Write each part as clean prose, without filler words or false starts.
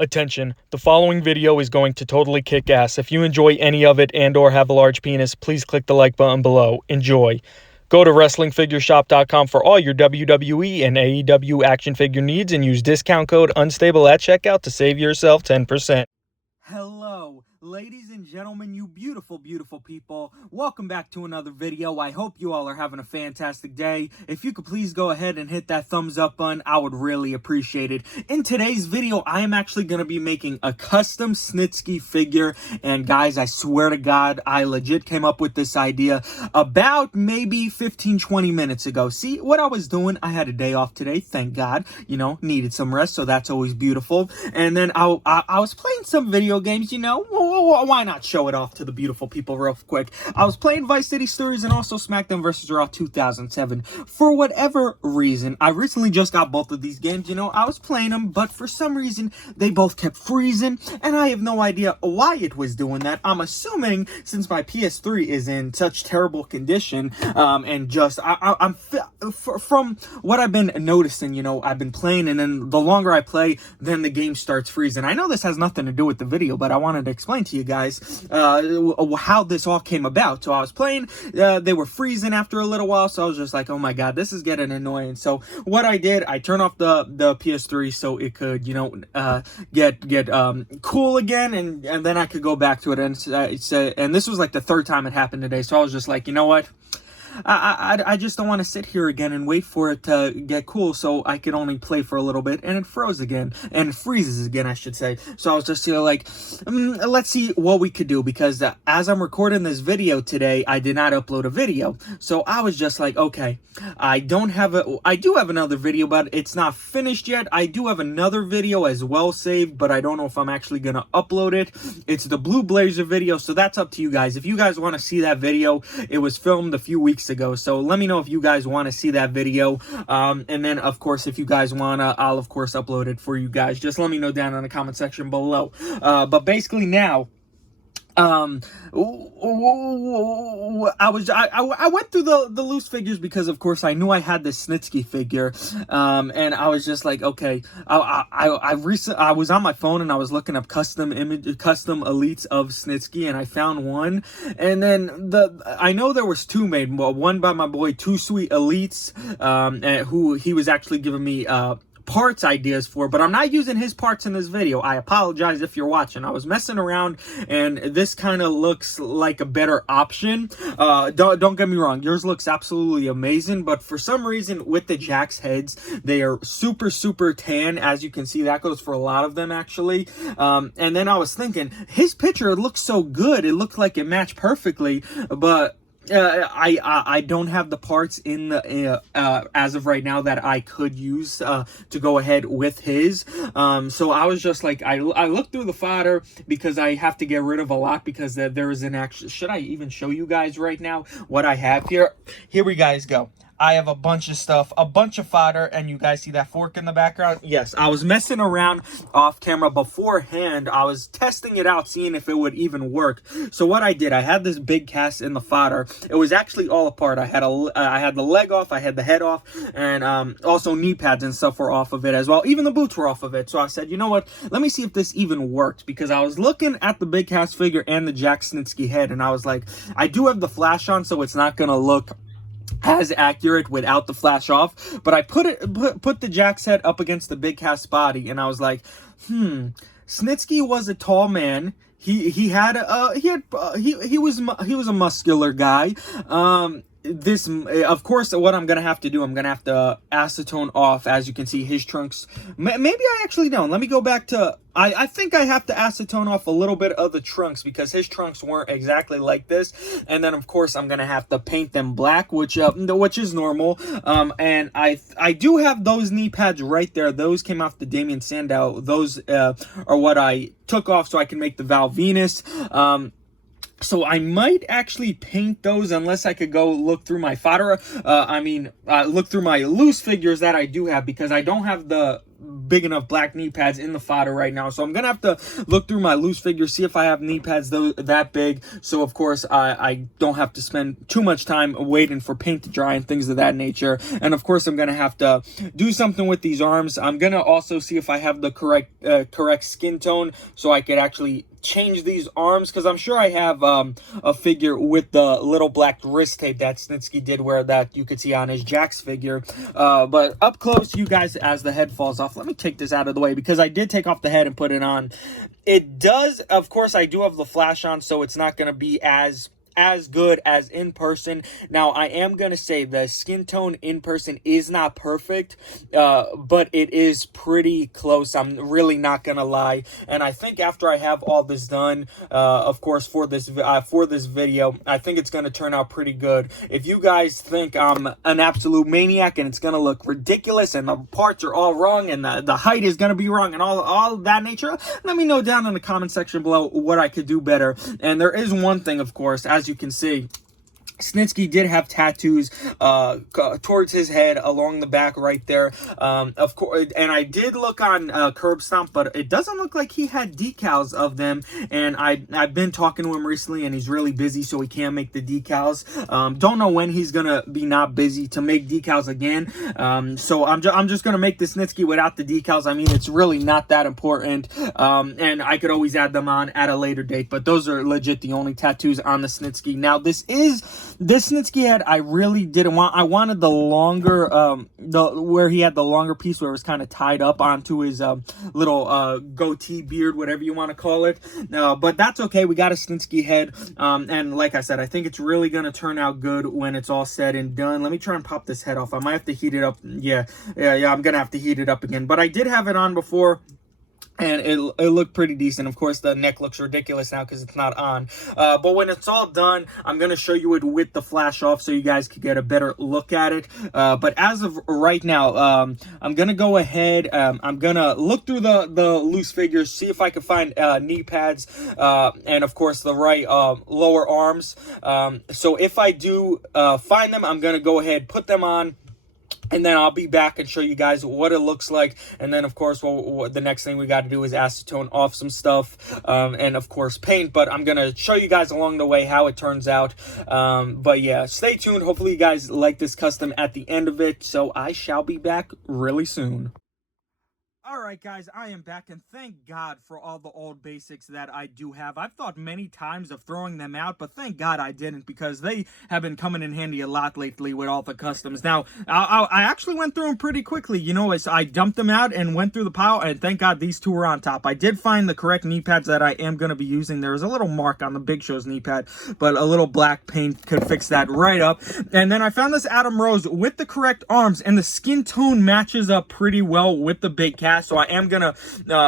Attention, the following video is going to totally kick ass. If you enjoy any of it and or have a large penis, please click the like button below. Enjoy. Go to WrestlingFigureShop.com for all your WWE and AEW action figure needs and use discount code UNSTABLE at checkout to save yourself 10%. Hello, ladies and gentlemen, you beautiful, beautiful people. Welcome back to another video. I hope you all are having a fantastic day. If you could please go ahead and hit that thumbs up button, I would really appreciate it. In today's video, I am actually going to be making a custom Snitsky figure. And guys, I swear to God, I legit came up with this idea about maybe 15-20 minutes ago. See, what I was doing, I had a day off today, thank God. You know, needed some rest, so that's always beautiful. And then I was playing some video games, you know, why not show it off to the beautiful people real quick. I was playing Vice City Stories and also SmackDown vs. Raw 2007. For whatever reason, I recently just got both of these games, you know, I was playing them, but for some reason, they both kept freezing, and I have no idea why it was doing that. I'm assuming, since my PS3 is in such terrible condition, and just, from what I've been noticing, you know, I've been playing, and then the longer I play, then the game starts freezing. I know this has nothing to do with the video, but I wanted to explain to you guys how this all came about. So I was playing, they were freezing after a little while, so I was just like, oh my God, this is getting annoying. So what I did, I turned off the PS3 so it could, you know, get cool again, and then I could go back to it. And this was like the third time it happened today, so I was just like, you know what? I just don't want to sit here again and wait for it to get cool so I could only play for a little bit, and it froze again, and it freezes again, I should say. So I was just, you know, like, let's see what we could do, because as I'm recording this video today, I did not upload a video. So I was just like, okay, I do have another video, but it's not finished yet. I do have another video as well saved, but I don't know if I'm actually going to upload it. It's the Blue Blazer video, so that's up to you guys. If you guys want to see that video, it was filmed a few weeks ago, so let me know if you guys want to see that video, and then of course if you guys want to, I'll of course upload it for you guys. Just let me know down in the comment section below. But basically now, I went through the loose figures because of course I knew I had this Snitsky figure, and I was just like, okay, I was on my phone and I was looking up custom elites of Snitsky, and I found one, and then I know there was two made, one by my boy Too Sweet Elites, who he was actually giving me parts ideas for, but I'm not using his parts in this video. I apologize if you're watching. I was messing around, and this kind of looks like a better option. Don't get me wrong, yours looks absolutely amazing, but for some reason with the Jack's heads, they are super tan. As you can see, that goes for a lot of them actually. And then I was thinking, his picture looks so good, it looked like it matched perfectly, but I don't have the parts in the as of right now that I could use to go ahead with his. So I was just like, I looked through the fodder because I have to get rid of a lot, because there is an actual, should I even show you guys right now what I have here? Here we guys go. I have a bunch of stuff, a bunch of fodder, and you guys see that fork in the background? Yes, I was messing around off camera beforehand. I was testing it out, seeing if it would even work. So what I did, I had this big cast in the fodder. It was actually all apart. I had the leg off, I had the head off, and also knee pads and stuff were off of it as well. Even the boots were off of it. So I said, you know what? Let me see if this even worked, because I was looking at the big cast figure and the Jack Snitsky head, and I was like, I do have the flash on, so it's not gonna look as accurate without the flash off, but I put the Jack's head up against the big cast body, and I was like, Snitsky was a tall man. He was a muscular guy. This, of course, what I'm gonna have to do, I'm gonna have to acetone off, as you can see, his trunks. Maybe I actually don't. Let me go back to, I think I have to acetone off a little bit of the trunks, because his trunks weren't exactly like this. And then, of course, I'm gonna have to paint them black, which is normal. And I do have those knee pads right there. Those came off the Damien Sandow. Those are what I took off so I can make the Val Venus. So I might actually paint those, unless I could go look through my fodder. Look through my loose figures that I do have, because I don't have the big enough black knee pads in the fodder right now. So I'm gonna have to look through my loose figures, see if I have knee pads that big. So of course I don't have to spend too much time waiting for paint to dry and things of that nature. And of course I'm gonna have to do something with these arms. I'm gonna also see if I have the correct skin tone, so I could actually change these arms, because I'm sure I have a figure with the little black wrist tape that Snitsky did wear that you could see on his Jax figure. But up close, you guys, as the head falls off, let me take this out of the way, because I did take off the head and put it on. It does, of course, I do have the flash on, so it's not going to be as good as in person. Now, I am going to say the skin tone in person is not perfect, but it is pretty close. I'm really not going to lie. And I think after I have all this done, of course, for this video, I think it's going to turn out pretty good. If you guys think I'm an absolute maniac and it's going to look ridiculous and the parts are all wrong and the height is going to be wrong and all that nature, let me know down in the comment section below what I could do better. And there is one thing, of course, as you can see, Snitsky did have tattoos towards his head along the back right there. Of course, and I did look on Curb Stomp, but it doesn't look like he had decals of them. And I've been talking to him recently, and he's really busy, so he can't make the decals. Don't know when he's gonna be not busy to make decals again. So I'm just gonna make the Snitsky without the decals. I mean, it's really not that important, and I could always add them on at a later date. But those are legit the only tattoos on the Snitsky. Now, this Snitsky head, I really didn't want. I wanted the longer, where he had the longer piece where it was kind of tied up onto his little goatee beard, whatever you want to call it. But that's okay. We got a Snitsky head, and like I said, I think it's really gonna turn out good when it's all said and done. Let me try and pop this head off. I might have to heat it up. Yeah. I'm gonna have to heat it up again. But I did have it on before, and it looked pretty decent. Of course, the neck looks ridiculous now because it's not on. But when it's all done, I'm going to show you it with the flash off so you guys could get a better look at it. But as of right now, I'm going to go ahead. I'm going to look through the loose figures, see if I can find knee pads, and of course the right lower arms. So if I do find them, I'm going to go ahead, put them on, and then I'll be back and show you guys what it looks like. And then, of course, the next thing we got to do is acetone off some stuff, and, of course, paint. But I'm going to show you guys along the way how it turns out. But, yeah, stay tuned. Hopefully, you guys like this custom at the end of it. So I shall be back really soon. Alright guys, I am back, and thank God for all the old basics that I do have. I've thought many times of throwing them out, but thank God I didn't, because they have been coming in handy a lot lately with all the customs. Now, I actually went through them pretty quickly. You know, I dumped them out and went through the pile, and thank God these two were on top. I did find the correct knee pads that I am going to be using. There was a little mark on the Big Show's knee pad, but a little black paint could fix that right up. And then I found this Adam Rose with the correct arms, and the skin tone matches up pretty well with the big cast. So I am gonna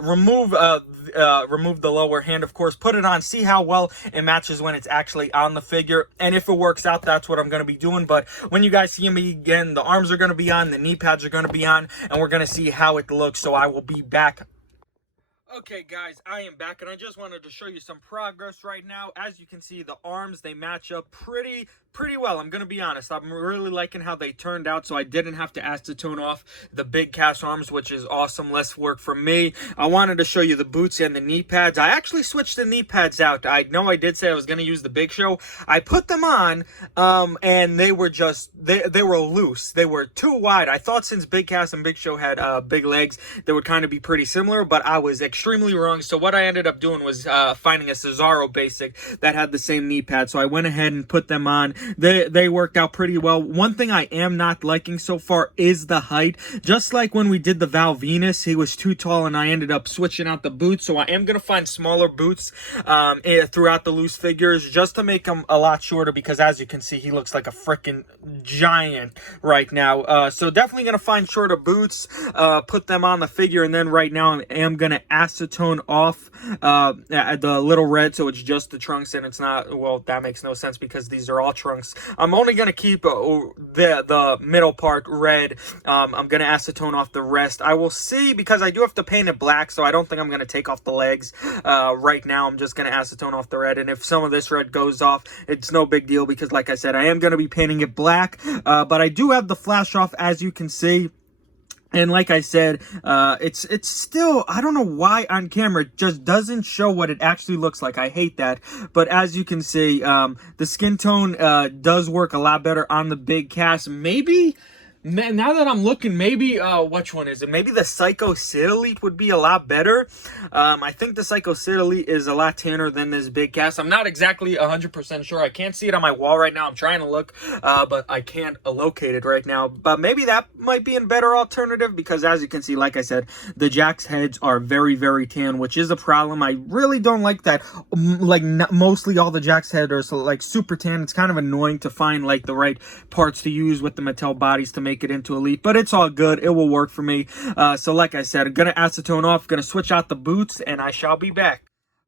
remove the lower hand, of course, put it on, see how well it matches when it's actually on the figure, and if it works out, that's what I'm gonna be doing. But when you guys see me again, the arms are gonna be on, the knee pads are gonna be on, and we're gonna see how it looks. So I will be back. Okay guys, I am back, and I just wanted to show you some progress right now. As you can see, the arms, they match up pretty well. I'm gonna be honest, I'm really liking how they turned out, so I didn't have to acetone off the big cast arms, which is awesome. Less work for me. I wanted to show you the boots and the knee pads. I actually switched the knee pads out. I know I did say I was gonna use the Big Show. I put them on, and they were just they were loose. They were too wide. I thought since Big Cast and Big Show had big legs, they would kind of be pretty similar, but I was extremely wrong. So what I ended up doing was finding a Cesaro basic that had the same knee pad. So I went ahead and put them on. They worked out pretty well. One thing I am not liking so far is the height. Just like when we did the Val Venus, he was too tall, and I ended up switching out the boots. So I am going to find smaller boots throughout the loose figures just to make him a lot shorter, because as you can see, he looks like a freaking giant right now. So definitely going to find shorter boots, put them on the figure, and then right now I am going to acetone off the little red, so it's just the trunks, and it's not, well, that makes no sense because these are all trunks. I'm only going to keep the middle part red. I'm going to acetone off the rest. I will see, because I do have to paint it black, so I don't think I'm going to take off the legs right now. I'm just going to acetone off the red, and if some of this red goes off, it's no big deal, because like I said, I am going to be painting it black, but I do have the flash off, as you can see. And like I said, it's still, I don't know why on camera it just doesn't show what it actually looks like. I hate that. But as you can see, the skin tone does work a lot better on the big cast. Maybe, man, now that I'm looking, maybe, which one is it? Maybe the Psycho Citylete would be a lot better. I think the Psycho Citylete is a lot tanner than this big cast. I'm not exactly 100% sure. I can't see it on my wall right now. I'm trying to look, but I can't locate it right now. But maybe that might be a better alternative, because as you can see, like I said, the Jack's heads are very, very tan, which is a problem. I really don't like that. Like, mostly all the Jack's head are like super tan. It's kind of annoying to find like the right parts to use with the Mattel bodies to make it into Elite, but it's all good. It will work for me. So like I said, I'm gonna acetone off, gonna switch out the boots, and I shall be back.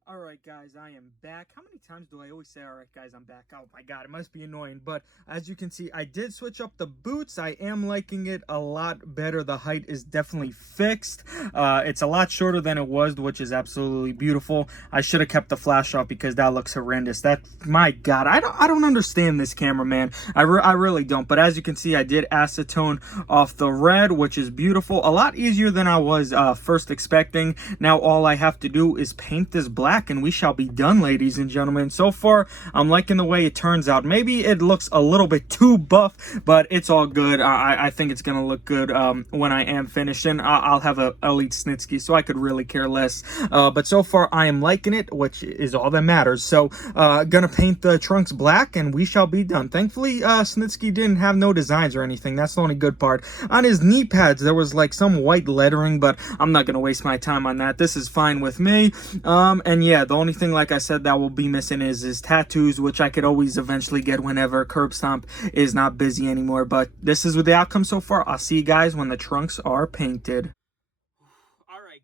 All right, guys, I am back. How many times do I always say, all right, guys, I'm back? Oh, my God, it must be annoying. But as you can see, I did switch up the boots. I am liking it a lot better. The height is definitely fixed. It's a lot shorter than it was, which is absolutely beautiful. I should have kept the flash off because that looks horrendous. That, my God, I don't understand this camera, man. I really don't. But as you can see, I did acetone off the red, which is beautiful. A lot easier than I was first expecting. Now all I have to do is paint this black, and we shall be done, ladies and gentlemen. So far, I'm liking the way it turns out. Maybe it looks a little bit too buff, but it's all good. I think it's gonna look good when I am finished, and I'll have a Elite Snitsky, so I could really care less. But so far, I am liking it, which is all that matters. So, gonna paint the trunks black, and we shall be done. Thankfully, Snitsky didn't have no designs or anything. That's the only good part. On his knee pads, there was like some white lettering, but I'm not gonna waste my time on that. This is fine with me. And yeah, the only thing, like I said, that will be missing is his tattoos, which I could always eventually get whenever Curb Stomp is not busy anymore. But this is with the outcome so far. I'll see you guys when the trunks are painted.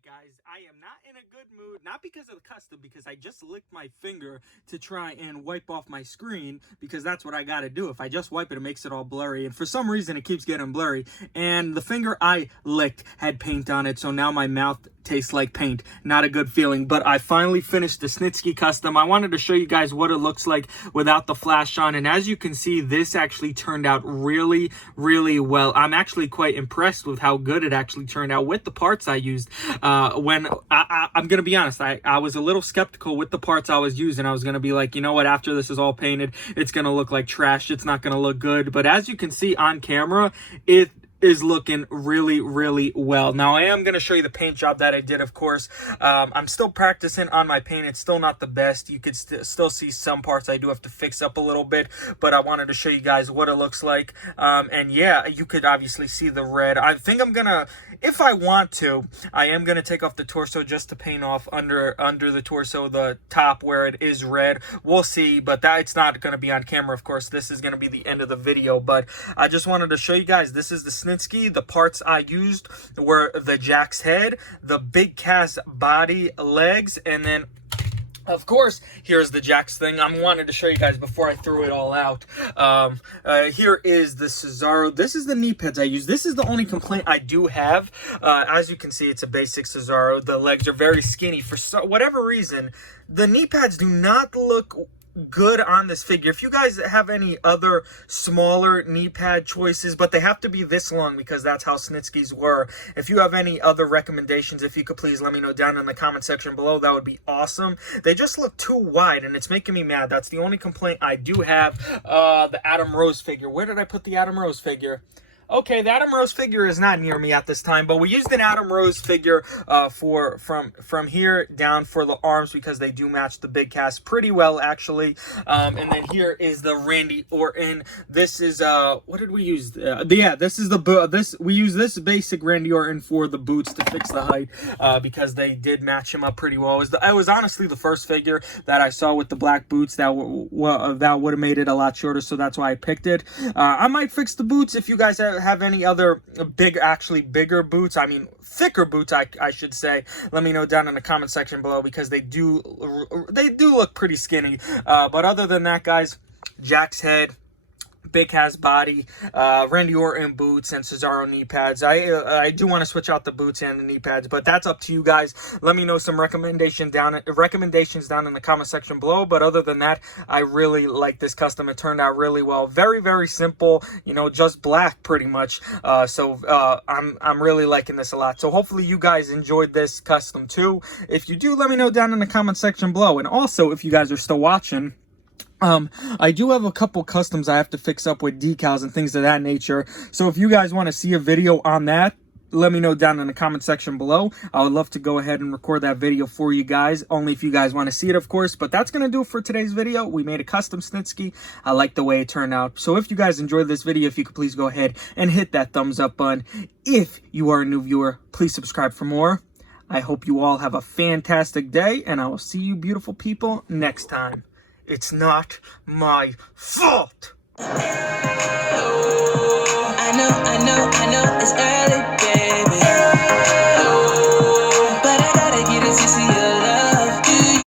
Guys, I am not in a good mood, not because of the custom, because I just licked my finger to try and wipe off my screen, because that's what I gotta do. If I just wipe it, it makes it all blurry, and for some reason it keeps getting blurry, and the finger I licked had paint on it, so now my mouth tastes like paint. Not a good feeling. But I finally finished the Snitsky custom. I wanted to show you guys what it looks like without the flash on, and as you can see, this actually turned out really, really well. I'm actually quite impressed with how good it actually turned out with the parts I used. When I'm gonna be honest, I was a little skeptical with the parts I was using. I was gonna be like, you know what, after this is all painted, it's gonna look like trash. It's not gonna look good. But as you can see on camera, it is looking really, really well. Now, I am going to show you the paint job that I did, of course. I'm still practicing on my paint. It's still not the best. You could still see some parts I do have to fix up a little bit, but I wanted to show you guys what it looks like. And yeah, you could obviously see the red. I think I'm going to, if I want to, I am going to take off the torso just to paint off under the torso, the top where it is red. We'll see, but it's not going to be on camera, of course. This is going to be the end of the video, but I just wanted to show you guys, this is the Snitsky. The parts I used were the Jack's head, the big cast body, legs, and then of course, here's the Jack's thing. I wanted to show you guys before I threw it all out. Here is the Cesaro. This is the knee pads I use. This is the only complaint I do have. As you can see, it's a basic Cesaro. The legs are very skinny. For whatever reason, the knee pads do not look good on this figure. If you guys have any other smaller knee pad choices, but they have to be this long because that's how Snitsky's were. If you have any other recommendations, if you could please let me know down in the comment section below, that would be awesome. They just look too wide and it's making me mad. That's the only complaint I do have. The Adam Rose figure. Where did I put the Adam Rose figure? Okay, the Adam Rose figure is not near me at this time, but we used an Adam Rose figure from here down for the arms because they do match the big cast pretty well, actually. And then here is the Randy Orton. This is what did we use? Yeah, this is we use this basic Randy Orton for the boots to fix the height because they did match him up pretty well. It was honestly the first figure that I saw with the black boots that would have made it a lot shorter, so that's why I picked it. I might fix the boots if you guys have any other bigger boots, I mean thicker boots, I should say. Let me know down in the comment section below because they do look pretty skinny. But other than that, guys, Jack's head, Big Has body, Randy Orton boots, and Cesaro knee pads. I do want to switch out the boots and the knee pads, but that's up to you guys. Let me know some recommendations down in the comment section below. But other than that, I really like this custom. It turned out really well. Very, very simple. You know, just black pretty much. I'm really liking this a lot. So hopefully you guys enjoyed this custom too. If you do, let me know down in the comment section below. And also, if you guys are still watching, I do have a couple customs I have to fix up with decals and things of that nature. So if you guys want to see a video on that, let me know down in the comment section below. I would love to go ahead and record that video for you guys, only if you guys want to see it, of course. But that's going to do it for today's video. We made a custom Snitsky. I like the way it turned out. So if you guys enjoyed this video, if you could please go ahead and hit that thumbs up button. If you are a new viewer, please subscribe for more. I hope you all have a fantastic day, and I will see you beautiful people next time. It's not my fault.